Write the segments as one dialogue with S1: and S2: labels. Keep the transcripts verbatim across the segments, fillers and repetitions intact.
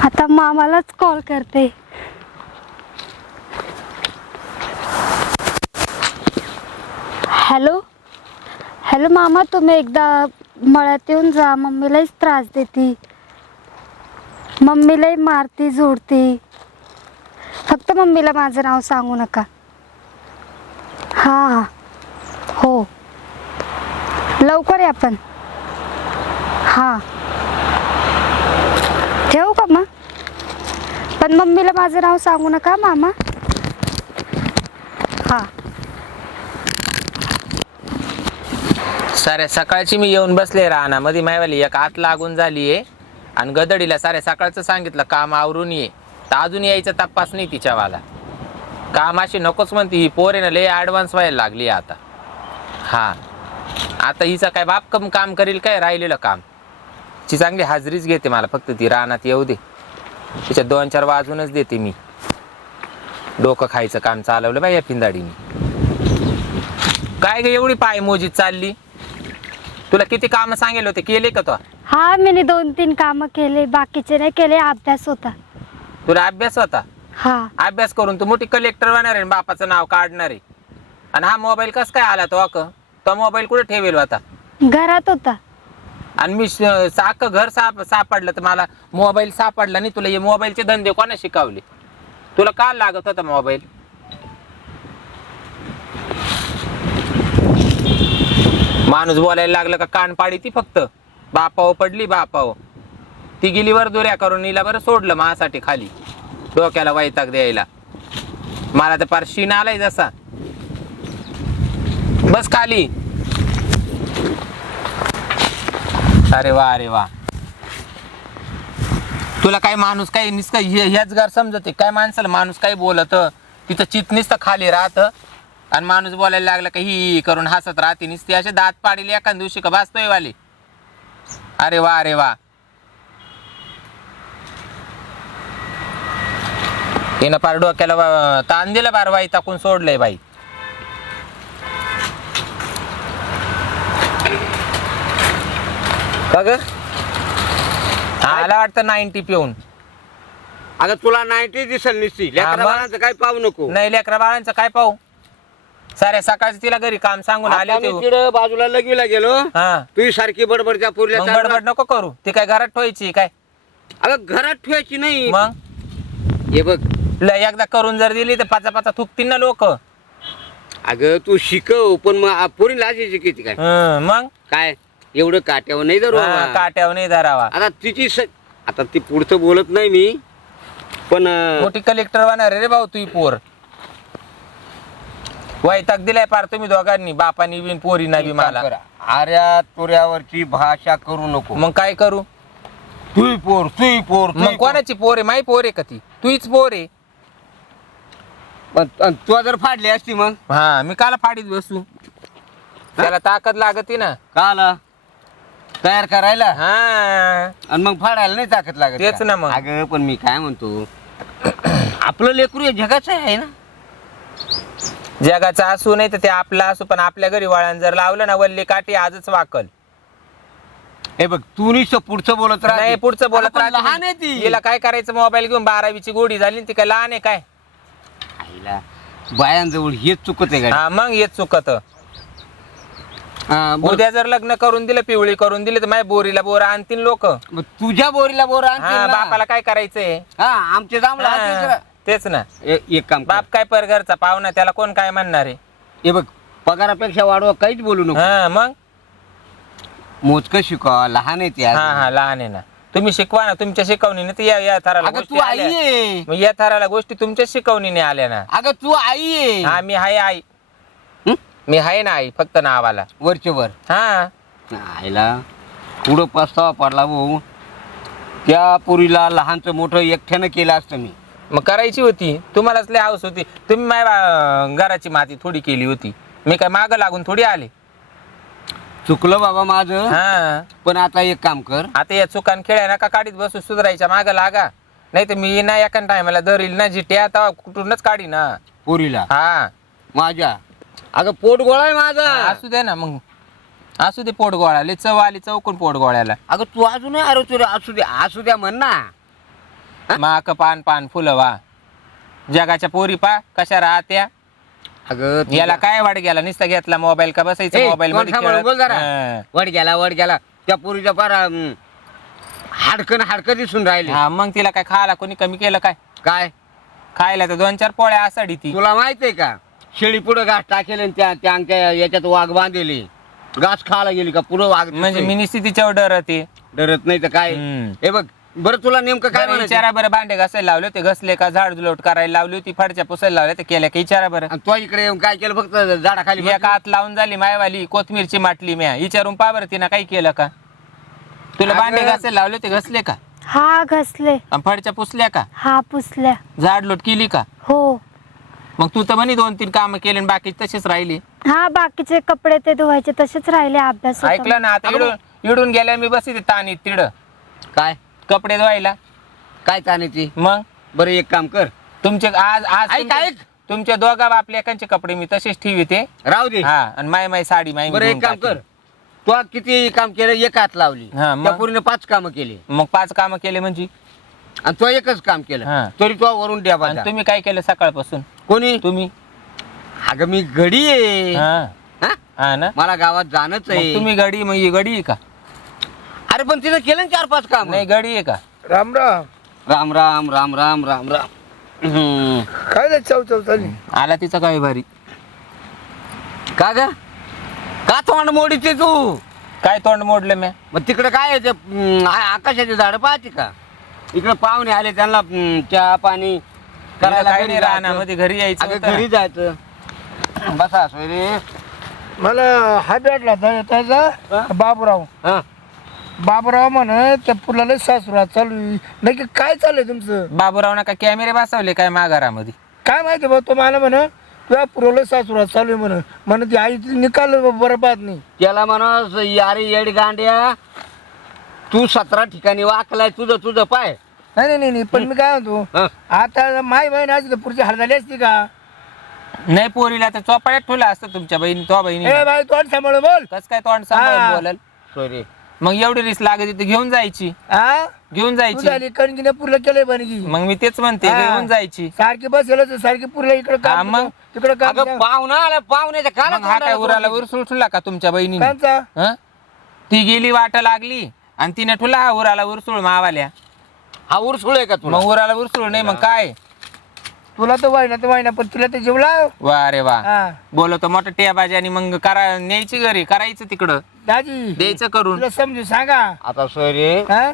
S1: आता मामालाच कॉल करते. हॅलो हॅलो मामा, तुम्ही एकदा मळ्यात येऊन जा. मम्मीलाच त्रास देती, मम्मीलाही मारती झोडती. फक्त मम्मीला माझं नाव सांगू नका. हां हो, लवकर या पण. हां ठेवू का मग? पण मम्मीला माझं नाव सांगू नका मामा. हां.
S2: साऱ्या सकाळची मी येऊन बसले रानामध्ये. मायवाली एक आत लागून झाली आहे आणि गदडीला साऱ्या सकाळचं सांगितलं काम आवरून ये, तर अजून यायचा तपास नाही तिच्यावाला. काम अशी नकोच म्हणते ही पोर आहे ना, लय ॲडव्हान्स व्हायला लागली आता. हां आता हिचं काय बाप कम काम करील काय राहिलेलं काम. ती चांगली हाजरीच घेते मला, फक्त ती रानात येऊ दे. तिच्या दोन चार वाजूनच देते मी. डोकं खायचं काम चालवलं बाई या पिंदाडीने. काय ग एवढी पायमोजी चालली? तुला किती कामं सांगेल होते, केले का तो?
S1: हा मी दोन तीन कामं केले, बाकीचे नाही केले. अभ्यास होता.
S2: तुला अभ्यास होता?
S1: हा.
S2: अभ्यास करून तू मोठी कलेक्टर होणार आहे, बापाचं नाव काढणार आहे. आणि हा मोबाईल कस काय आला तो? अक तो मोबाईल कुठे ठेवेल होता?
S1: घरात होता.
S2: आणि मी साक घर साप सापडलं तर मला मोबाईल सापडला नाही. तुला हे मोबाईलचे धंदे कोणा शिकवले? तुला का लागत होता मोबाईल? माणूस बोलायला लागलं का कान पाडी ती फक्त. बापाव पडली बापाव. ती गेली वर दुऱ्या करून हिला बरं सोडलं माझ्यासाठी खाली, डोक्याला वैताग द्यायला. मला तर पार शीन आलाय जसा. बस खाली. अरे वा अरे वा. तुला काय माणूस काय निसका ह्याच घर समजते काय? माणसाला माणूस काय बोलत तिथं चित निसतं खाली राहत आणि माणूस बोलायला लागला का ही करून हसत राहते निसते. असे दात पाडीले एखाद दिवशी का भासतोय वाले. अरे वा अरे वा. तिनं पार डोक्याला ताण दिलं बार बाई, टाकून सोडलंय बाई.
S3: का ग?
S2: आला वाटतं नाईन्टी पिऊन.
S3: अगं तुला नाईन्टी दिसल निसती. लेकरा बाळांचं काय पाहू नको.
S2: नाही लेकरा बाळांचं काय पाहू? साऱ्या सकाळचं तिला घरी काम सांगून आले ते.
S3: तिकडं बाजूला लगवीला गेलो.
S2: हा
S3: तुझी सारखी बडबडच्या पुरल्या.
S2: मग बडबड नको करू. ती काय घरात ठेवायची काय?
S3: अगं घरात ठेवायची नाही.
S2: मग
S3: हे बघ,
S2: लय एकदा करून जर दिली तर पाचा पाचा थुकतील ना लोक.
S3: अगं तू शिकव, पण मग पोरी लाजायची किती काय?
S2: मग
S3: काय एवढं काट्यावर नाही धरू बाबा.
S2: काट्यावर नाही धरावा.
S3: आता तिची स आता ती पुढचं बोलत नाही मी, पण
S2: मोठी कलेक्टर होणार रे भाऊ तुही पोर. वैताग दिलाय पार तुम्ही दोघांनी, बापानी बिन पोरी नाही मला.
S3: आर्या तुऱ्यावरची भाषा करू नको.
S2: मग काय करू?
S3: तुही पोर तुही पोर
S2: मग कोणाची पोर आहे? माही पोर आहे का ती? तुहीच पोर आहे.
S3: तू जर फाडली असती मग?
S2: हा मी काला फाडीत बसू? त्याला ताकद लागती ना.
S3: काला तयार करायला.
S2: हा
S3: आणि मग फाडायला नाही ताकद लागत.
S2: तेच ना मग.
S3: अगं पण मी काय म्हणतो, आपलं लेकरू हे जगाचं आहे ना.
S2: जगाचा असू नाही तर ते आपला असू, पण आपल्या घरी वळण जर लावलं ना वल्ली काठी आजच वाकल.
S3: हे बघ तू नुसतं पुढचं बोलत राह.
S2: नाही पुढचं बोलत राहते.
S3: लहान आहे ती.
S2: हिला काय करायचं? मोबाईल घेऊन बारावीची गोडी झाली ती काय लहान आहे काय?
S3: आईला बायांजवळ हेच चुकत आहे का?
S2: हा मग हेच चुकत.
S3: हा, बरं.
S2: उद्या जर लग्न करून दिलं, पिवळी करून दिली तर माझ्या बोरीला बोर आणतील लोक.
S3: मग तुझ्या बोरीला बोर आणतील ना.
S2: बापाला काय करायचंय?
S3: हा आमचे जांभळं
S2: हा,
S3: आणतील जरा.
S2: तेच ना.
S3: ए- एक काम कर.
S2: बाप काय परघरचा पाहुणा, त्याला कोण काय म्हणणार आहे?
S3: हे बघ पगारापेक्षा वाढवा काहीच बोलू नको.
S2: हा मग
S3: मोजकं शिकवा, लहान आहे ते
S2: हा
S3: अजून.
S2: हा लहान आहे ना. तुम्ही शिकवा ना, तुमच्या शिकवणीने तर या या थराला
S3: अगं
S2: गोष्टी
S3: तू आई
S2: आल्या.
S3: आहे.
S2: मग या थराला गोष्टी तुमच्या शिकवणीने आल्या ना.
S3: अगं तू आई आहे.
S2: हा मी हाय आई.
S3: हं?
S2: मी हाय ना आई, फक्त नावाला.
S3: वरचे वर.
S2: हा
S3: आईला पुढं पस्तावा पडला भाऊ. त्या पुरीला लहानचं मोठं एकट्यानं केलं असतं मी.
S2: मग करायची होती. तुम्हालाच लय हाऊस होती. तुम्ही माझ्या घराची माती थोडी केली होती. मी काय मागं लागून थोडी आले.
S3: चुकलं बाबा माझं.
S2: हा
S3: पण आता एक काम कर.
S2: आता या चुकान खेळ्या नका काढीत बसू, सुधारायच्या मागं लागा. नाही तर मी ना एका टायमाला धरील ना जिटे, आता कुठूनच काढी ना
S3: पुरीला
S2: हा
S3: माझ्या. अगं पोट गोळा आहे माझा.
S2: असू दे ना मग. असू दे पोट गोळा. लय चव आली चौकून पोट गोळ्याला.
S3: अगं तू अजूनही अरे तुला असू द्या असू द्या म्हण ना.
S2: माक पान पान फुलं वा जगाच्या पोरी पा कशा राहत्या.
S3: अगं तुझ्या-
S2: याला काय वाट गेला नुसता घेतला मोबाईल का बसायचं
S3: ए,
S2: मोबाईल
S3: तोंड
S2: मध्ये
S3: सांभाळून बोल जरा.
S2: खेळत.
S3: वड गेला वड गेला त्या पोरीच्या फार हाडकन हाडकं दिसून राहिले.
S2: हा मग तिला काय खायला कोणी कमी केलं काय.
S3: काय
S2: खायला तर दोन चार पोळ्या आसाडी ती.
S3: तुला माहित आहे का शेळी पुढे घास टाकेल आणि त्या त्या अंगठ्या याच्यात वाघ बांधलेली घास खायला गेली का पुढं वाघ
S2: म्हणजे मी तिच्यावर डरत आहे.
S3: डरत नाही तर काय.
S2: हम्म.
S3: हे बघ बरं तुला नेमकं काय
S2: बरं,
S3: म्हणायचं
S2: विचारा बरं भांडे घासायला लावले होते घसले का झाड लोट करायला लावली होती फडच्या पुसायला लावल्या ते केल्या का विचारा बरं.
S3: आणि तो इकडे येऊन काय केलं फक्त झाडाखाली
S2: एक हात लावून झाली मायवाली कोथमीरची माटली म्या विचारून पा बरं तिनं काही केलं का. तुला
S3: अगं.
S2: भांडे घासायला लावले होते घसले का
S1: हा घसले.
S2: आणि फडच्या पुसल्या का
S1: हा पुसल्या.
S2: झाड लोट केली का.
S1: हो.
S2: मग तू तर म्हणे दोन तीन कामं केली आणि बाकी तशीच राहिली.
S1: हा बाकीचे कपडे ते धुवायचे तसेच राहिले. अभ्यास होता.
S2: ऐकलं ना आता इडून इडून गेल्या मी बसते तानीत तिड
S3: काय
S2: कपडे धुवायला.
S3: काय चाण्याची
S2: मग
S3: बरं एक काम कर
S2: तुमचे आज आज
S3: ऐक,
S2: तुमचे-
S3: ऐक.
S2: तुमच्या दोघा बापल्या एकांचे कपडे मी तसेच ठेवते.
S3: राहू दे
S2: हा आणि माय माय साडी माय मी
S3: बरं
S2: धुवून
S3: एक काम
S2: टाकेन.
S3: कर तू किती काम केलं एक हात लावली
S2: हा, मग?
S3: त्या पोरीने पाच कामं केली
S2: मग पाच कामं केले म्हणजे.
S3: आणि तो एकच काम
S2: हा.
S3: केलं तरी तो वरून द्या
S2: आणि
S3: बाजा.
S2: तुम्ही काय केलं सकाळपासून
S3: कोणी
S2: तुम्ही.
S3: अगं मी गडी आहे
S2: हा
S3: हा?
S2: हा ना
S3: मला गावात जाणंच
S2: मग
S3: आहे
S2: तुम्ही गडी मग ही गडी आहे का.
S3: अरे पण तिने केलं ना चार पाच काम
S2: नाही गडी आहे का.
S4: राम राम.
S3: राम राम राम राम राम राम हम्म.
S4: काय झालं चव चव चालली.
S2: आला तिचा काय भारी.
S3: का ग का तोंड मोडीचे तू
S2: काय तोंड मोडलं म्या.
S3: मग तिकडे काय आहे ते हम्म, आ- आकाशाचे झाड पाहते का इकडे पाहुणे आले त्यांना हम्म, चहा पाणी
S2: करायला काय
S3: घरी
S2: नाही
S3: जायचं.
S2: रानामध्ये घरी यायचं
S3: अगं,
S2: होतं.
S3: घरी जायचं बसा सोयरे
S4: मला हा भेटला होता त्याचा बाबूराव.
S3: हा
S4: बाबूराव म्हण त्या फुलाला सासुरात चालू आहे. नक्की काय चाललंय तुमचं.
S2: बाबूराव का कॅमेरे बसवले काय माघारामध्ये.
S4: काय माहिती बा तो मला म्हण तुझ्या पुरवलं सासुरात चालू आहे म्हण म्हण ती आई निकाल बरं पाहत नाही.
S3: त्याला म्हणा यारे येड गांड्या तू सतरा ठिकाणी वाकलाय तुझं तुझं पाय
S4: नाही नाही, नाही नाही पण मी काय म्हणतो
S3: हा.
S4: आता माय बहीण असती तर पुढची हार झाली असती का.
S2: नाही पोरीला तर चोपाळ्यात ठेवला असतं तुमच्या बहिणी तो बहिणी
S4: ए बाई तोंड सांभाळ बोल.
S2: कस काय तोंड सांभाळून
S4: हा.
S2: बोलल.
S3: सोयरे
S2: मग एवढी रिस लागत तर घेऊन जायची
S4: हा
S2: घेऊन
S4: तू
S2: जायची.
S4: झाली कणकीने पुरलं केलंय बनगी
S2: मग मी तेच म्हणते
S4: हा.
S2: घेऊन जायची.
S4: सारखी बसेल तर सारखी पुरलं इकडं
S2: हा,
S4: काम
S2: मग?
S4: तिकडं काम
S3: अगं पाहुणा आला पाहुण्याच्या काला
S2: मग हा काय उराला उरसूळ ठुला का तुमच्या बहिणीने.
S4: कांचा
S2: हं? ती गेली वाट लागली आणि तिने ठुला हा उराला उरसूळ मावाल्या.
S3: हा उरसुळ आहे का तुला
S2: मग उराला उरसूळ नाही मग काय.
S4: तुला तर वाईना तर वाईना पण तुला तर जेवला.
S2: वा रे वा
S4: हा
S2: बोलवतो मोठं टेबाजी आणि मग करा न्यायची घरी करायचं तिकडं
S4: दाजी
S2: द्यायचं करून.
S4: तुला समजू सांगा.
S3: आता सोयरे
S4: हा?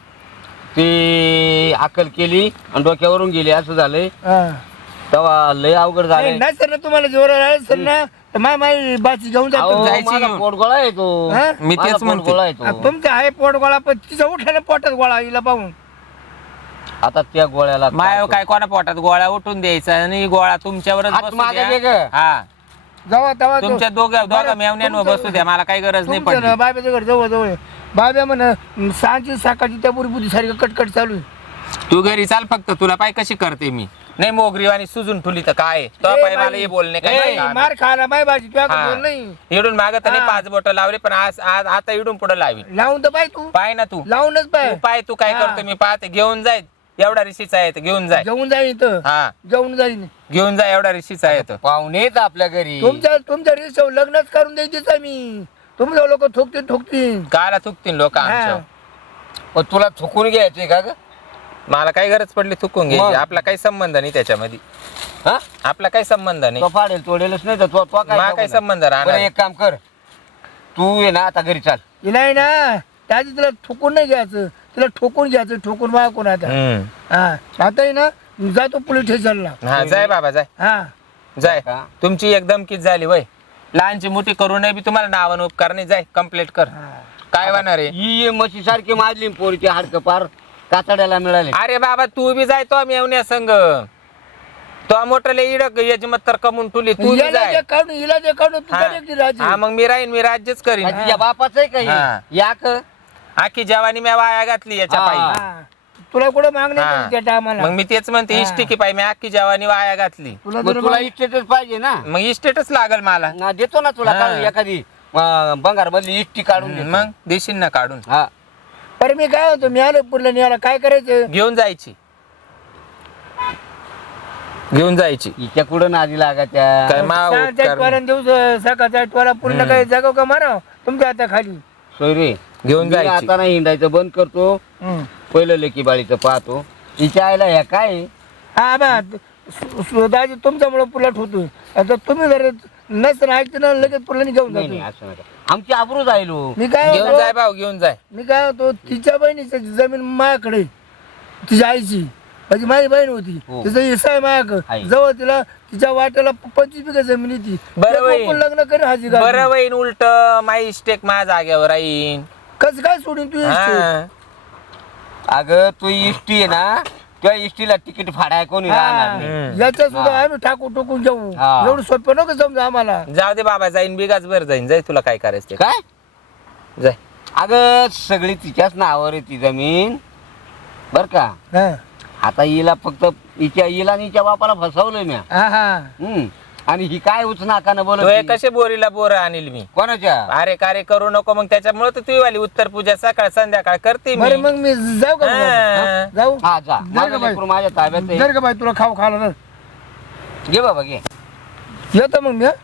S3: ती अक्कल केली आणि डोक्यावरून गेली असं झालंय
S4: हा.
S3: तेव्हा लय अवघड
S4: नाही
S3: झालंय
S4: नाही सर ना तुम्हाला जोर आलं सर ना तर माय माय बाची घेऊन जातो.
S3: अहो,
S2: जायची
S3: माझा
S2: घेऊन.
S3: पोटगोळा येतो
S4: हा?
S2: मी तेच म्हणते.
S3: पोटगोळा येतो
S4: आ, तुमचं आहे पोट गोळा पण तिचा उठाने पोटात गोळा हिला पाहून.
S3: आता त्या गोळ्याला
S2: माय काय कोणा पोटात गोळा उठून द्यायचा आणि गोळा तुमच्यावरच
S3: हात
S2: बसू
S3: मागे
S2: द्या.
S3: घे गं.
S2: हा
S4: जावा तेव्हा तो-
S2: तुमच्या दोघ्या दोघा
S4: बरं,
S2: मेवण्यांवर
S4: तुमचं-
S2: बसू द्या मला काही गरज नाही
S4: तुमचं ना
S2: पडली.
S4: बाब्याचं घर जवळ जवळ आहे. बाब्या म्हण सांची सकाळची त्या बुरी बुद्धी सारखं कटकट चालू आहे.
S2: तू घरी चाल फक्त तुला पाय कशी करते मी. नाही मोगरी आणि सुजून ठुली तर काय तो
S4: ए,
S2: पाय मला
S4: बाई.
S2: हे बोलणे
S4: ए,
S2: काय
S4: मार खाला माय बाजी तुझ्या
S2: हा.
S4: बोल नाही
S2: इडून मागत नाही
S4: हा.
S2: पाच बोट लावले पण आज आज आता इडून पुढे लावी.
S4: लावून तर पाय तू
S2: पाय ना तू
S4: लावूनच पाय
S2: तू पाय तू काय
S4: हा.
S2: करतो मी पाहते घेऊन जाय एवढा रिशीचा आहे तो, घेऊन जाय.
S4: जेवून जाईन इथं
S2: हा
S4: जेवून जाईन.
S2: घेऊन जाय एवढा रिशीचा आहे तो.
S3: पाहुणे येत आपल्या घरी
S4: तुमच्या तुमच्या रिसव लग्नच करून द्यायचीच आहे मी. तुमच्या लोक ठोकतील ठोकतील.
S2: काला चुकतील लोक
S4: हा.
S2: आमच्या.
S3: पण तुला थुकून घ्यायचे का ग
S2: मला काही गरज पडली चुकून घ्यायची
S3: मग?
S2: आपला काही संबंध नाही त्याच्यामध्ये.
S3: हा
S2: आपला काही संबंध नाही.
S3: तो फाडेल तोडेलच नाही तर तो तो काय
S2: मला काही संबंध राहणार
S3: बरं
S2: नाही.
S3: एक काम कर तू ये ना आता घरी चाल
S4: हिला आहे ना त्याची तुला ठोकून नाही घ्यायचं तिला ठोकून घ्यायचं ठोकून वा कोण आता.
S2: हम्म.
S4: हा आता आहे ना जातो पोलीस स्टेशनला.
S2: हा जाय बाबा जाय
S4: हा
S2: जाय
S3: का?
S2: तुमची एकदम कित झाली वय लहानची मोठी करू नये बी तुम्हाला नावानं उपकार नाही जाय कम्प्लीट कर. काय होणार आहे.
S3: ही म्हशी सारखी माजली पोरीची हाडकं पार कातड्याला मिळाले
S2: अरे बाबा तू बी जाय तो मेवण्या संग तो मोठले इडक यजमत तर कमून तुली तू बी
S4: हिला
S2: जाय.
S4: जे काढून हिला जे काढून तू
S2: हा.
S4: कर एकटी राजी.
S2: हा, मग मी राहीन मी राज्यच करीन.
S3: तिच्या बापाच आहे
S2: हा.
S3: काही याक
S2: आखी जवानी मी वाया घातली याच्या
S3: हा.
S2: पायी.
S4: हा. तुला कुठं मागणी
S2: हा.
S4: नाही त्या टायमाला.
S2: मग मी तेच म्हणते
S4: हा.
S2: इष्टिकी पायी मी आखी जवानी वाया घातली.
S4: तुला
S3: मग
S4: जर
S3: तुला
S4: माग-
S3: इस्टेटच पाहिजे ना
S2: मग इस्टेटच लागल मला.
S3: ना, देतो ना तुला
S2: हा.
S3: काढून एखादी बंगार मधली इष्टी काढून देतो.
S2: मग देशील ना काढून.
S3: हा
S4: बरं मी काय होतो मी आलो पुरला निघाला काय करायचं.
S2: घेऊन जायची घेऊन जायची
S3: हिच्या कुठं नादी लागा त्या
S2: काय माव
S4: सहाच्या टोळ्यानं देऊ सकाळच्या टोळा पूर्ण काही जागो का मारा तुमच्या आता खाली.
S3: सोयरे
S2: घेऊन
S3: मी
S2: जायची.
S3: आता नाही हिंडायचं बंद करतो.
S4: हम्म.
S3: पहिलं लेकी बाळीचं पाहतो. तिच्या आईला ह्या काय
S4: हा बा दाजी तुमच्यामुळे पुलट होतोय. आता तुम्ही जर नसतं ऐकते ना लगेच पुलाने घेऊन
S3: नाही नाही
S4: जातो.
S3: असं नका. आमची आबरू जायलो.
S4: मी काय
S2: घेऊन
S4: म्हणतो
S2: जाय भाऊ घेऊन जाय.
S4: मी काय होतो तिच्या बहिणीची जमीन माझ्याकडे तिच्या आईची म्हणजे माझी बहीण होती
S3: हो.
S4: तिचा हिस्सा आहे माझ्याकडे
S3: आहे.
S4: जवळ तिला तिच्या वाट्याला पंचवीस बिघा जमीन येते.
S2: बरं
S4: ते
S2: होईल.
S4: बघून लग्न करेन हाजी गाडी.
S2: बरं वहीन उलट माई इस्टेक माझ्या जाग्यावर राहीन.
S4: कसं काय सोडून तू इष्ट?
S2: हा.
S3: अगं तू इष्टी आहे ना त्या इष्टीला तिकीट फाडाय कोणी राहणार नाही.
S2: हम्म.
S4: याच्या सुद्धा
S3: हा.
S4: आम्ही टाकू टोकून घेऊ
S3: हा.
S4: एवढं सोपं नको समजा आम्हाला.
S2: जाऊ दे बाबा जाईन बिगाच बरं जाईन जाय तुला काय करायचं ते.
S3: काय
S2: जाय
S3: अगं सगळी तिच्याच नावावर आहे ती जमीन बर का.
S4: हा
S3: आता हिला फक्त हिच्या हिला आणि हिच्या बापाला फसवलंय मी.
S4: हा हा
S3: हम्म. आणि ही काय उच नाकानं
S2: तो हे
S3: बोलत
S2: कसे बोरीला बोर आणील मी.
S3: कोणाच्या
S2: अरे कार्य करू नको मग त्याच्यामुळे तर तू वाली उत्तर पूजा सकाळ संध्याकाळ करते मी.
S4: बरं मग मी जाऊ का मग?
S2: हा.
S4: हा, जाऊ
S3: हा जा
S4: जर
S3: माझं
S4: का बाई-
S3: लेकरू माझ्या ताब्यात आहे.
S4: जर का बाई तुला खाऊ खाला तर
S3: घे बाबा घे.
S4: येतो मग मी हा?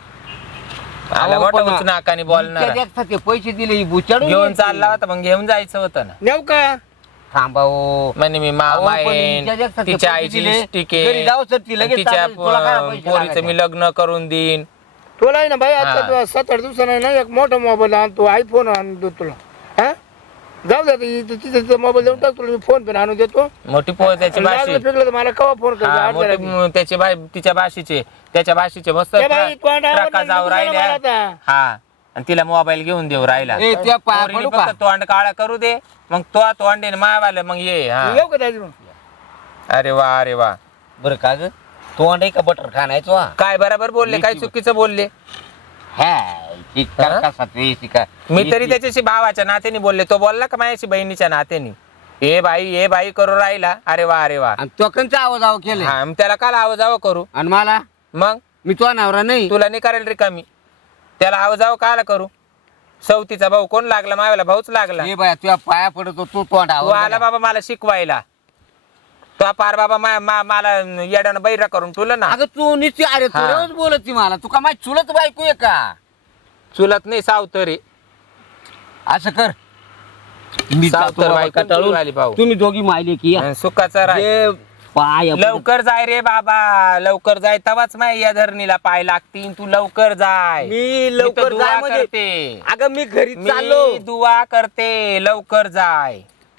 S2: आला
S3: अहो,
S2: मोठा
S3: पण-
S2: उच नाकाने बोलणार
S3: हिच्या देखता ते पैसे दिले ही बुचाडून
S2: घेऊन
S3: घ्यायची.
S2: चालला होता मग घेऊन जायचं होतं ना.
S4: नेऊ का
S3: थांबा हो.
S2: म्हणे मी
S3: अहो,
S2: मामा
S3: पण
S2: येईन
S3: हिच्या देखता ते
S2: तिच्या
S3: पैसे
S2: आईची
S3: दिले.
S2: लिस्टिक
S3: घरी जाऊ सर ती
S2: आहे
S3: लगेच
S2: तिच्या
S3: चालेल. तुला काय पैसे
S2: पोरीचं
S3: लागायचे?
S2: मी लग्न करून देईन.
S4: तुला आहे ना भाई आता
S2: हा.
S4: तू सात आठ दिवसानं ना एक मोठा मोबाईल आणतो आयफोन आणतो तुला हा जाऊ दे आता इथं- तिथं तिथं मोबाईल देऊन टाक तुला मी फोन पे आणून देतो.
S2: मोठी पोर त्याची
S4: लागलं
S2: भाषी
S4: फिरलं तर मला केव्हा फोन
S2: हा,
S4: करतो
S2: मोठी म- त्याची बाई तिच्या भाषीचे त्याच्या भाषीचे मस्त
S4: त्या बाई, तू अंडा
S2: ट्रका
S4: आवडला,
S2: जाऊ
S4: नको
S2: राहिल्या
S4: मला आता.
S2: हा आणि तिला मोबाईल घेऊन देऊ राहिला.
S3: ए, त्या पाया
S2: पोरीने
S3: पडू का?
S2: फक्त तोंड काळा करू दे मग तो तोंडे मावाला मग ये हा.
S4: येऊ का दाजी मग
S2: अरे वा अरे वा
S3: बरं का ग तो अंडे का बटर खाणायचो हा
S2: काय बरोबर बोलले काय चुकीचं बोलले.
S3: हाय, ती कर्कासाठी ती का-
S2: मी
S3: ती-
S2: तरी
S3: ती-
S2: त्याच्याशी भावाच्या नात्याने बोलले तो बोलला का माझ्याशी बहिणीच्या नात्याने. हे बाई हे बाई करू राहिला अरे वा अरे वा.
S3: आणि तोकनचा आवाज आव केले
S2: हा मग त्याला काल आवाज जावं करू
S3: आणि मला
S2: मग
S3: मी तो नवरा नाही.
S2: तुला नाही करेल रिकामी त्याला आवाज जावं काला करू. सवतीचा भाऊ कोण लागला मावाला भाऊच लागला.
S3: ए बाया तुझ्या पाया पडतो तू तोंड
S2: तू आला बाबा मला शिकवायला तो पार बाबा मा- मा- मला येड्यानं बैरा करून तुला ना.
S3: अगं तू निश्चित अरे तू
S2: हा.
S3: रोज बोलत ती मला तू का माझी चुलत बायको आहे का
S2: चुलत नाही सावतरी
S3: असं कर मी
S2: सावतर
S3: जातो बाबा
S2: बायको
S3: कटाळून.
S2: तुझी वाली भाऊ.
S3: तुम्ही दोघी मायले की या.
S2: सुखाचा राय
S3: जे पाय आपण-
S2: लवकर जाय रे बाबा लवकर जाय तवाच माय या धरणीला पाय लागतील तू लवकर जाय.
S3: मी
S2: तर
S3: लवकर
S2: दुआ
S3: जाय म्हणजे-
S2: करते
S3: अगं मी घरी चाललो
S2: मी दुआ करते लवकर जाय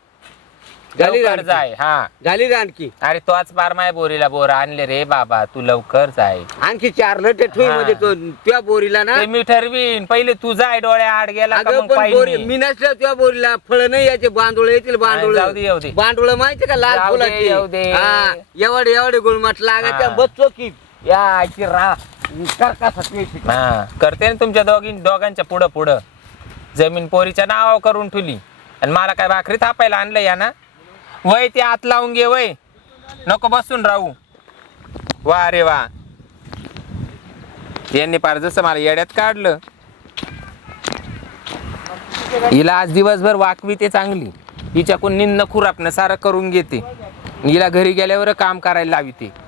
S3: झाली
S2: लवकर
S3: रानकी.
S2: जाय हा.
S3: झाली का आणखी
S2: अरे तो आज पार माय बोरीला बोर आणले रे बाबा तू लवकर जाय.
S3: आणखी चार लटे ठेवी
S2: हा.
S3: म्हणजे तो त्या बोरीला ना
S2: ते मी ठरवीन पहिले तू जाय डोळ्या आड गेला का
S3: अगं
S2: मग
S3: पण बोरी
S2: पाहिजे.
S3: मी नसल्या त्या बोरीला फळ नाही याचे बांडोळ येतील बांडोळ
S2: जाऊ दे, येऊ दे.
S3: बांडोळ माहिती का लाल
S2: जाऊ दे,
S3: फुलाची
S2: येऊ दे.
S3: हा, एवढे एवढे गुळमट लागायच्या
S2: हा.
S3: बसतो की या आईची रा कर्कासाठी अशी.
S2: हा करते ना तुमच्या दोघी दोघांच्या पुढं पुढं जमीन पोरीच्या नावावर करून ठेवली आणि मला काय भाकरी थापायला आणलं या ना. वय ते आत लावून घे वय नको बसून राहू. वा रे वा यांनी पार जसं मला येड्यात काढलं. हिला आज दिवसभर वाकवी ते चांगली हिच्याकडून निन्न खुरापणं सारं करून घेते. हिला घरी गेल्यावर काम करायला लावी ते